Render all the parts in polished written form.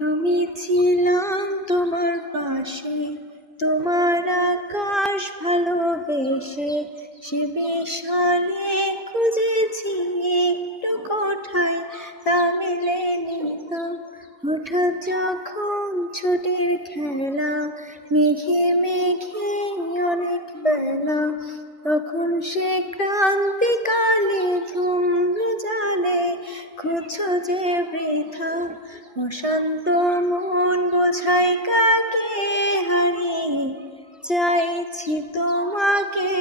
আমি ছিলাম তোমার পাশে, তোমার আকাশ ভালোবেসে, সে বিশালে খুঁজেছি একটু কোঠায়, তা মেলেনি তো। হঠাৎ যখন ছুটির খেলা, মেঘে মেঘে অনেক বেলা, তখন সে ক্রান্তিকালে ধূম্র জালে খুঁজছো যে বৃথা। অশান্ত মন বোঝাই কাকে হারিয়ে, চাইছি তোমাকে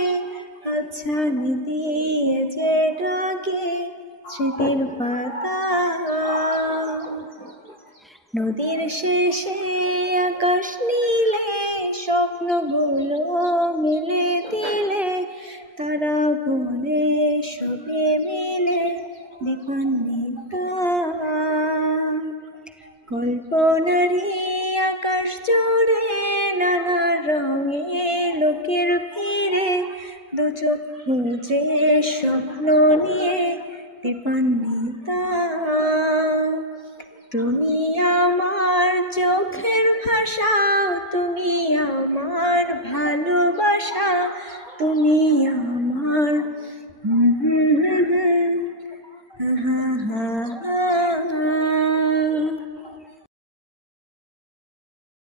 আচ্ছানি দিয়ে যে ডাকে স্মৃতির পাতা। নদীর শেষে আকাশ নীলে, স্বপ্নগুলো মিলে দিলে, তারা বলে সবে মিলে দীপান্বিতা। কল্পনারই আকাশ জুড়ে নানা রঙে লোকের ভিড়ে, দু চোখ বুঝে স্বপ্ন নিয়ে দীপান্বিতা। তুমি আমার চোখের ভাষা, তুমি আমার ভালোবাসা, তুমি আমার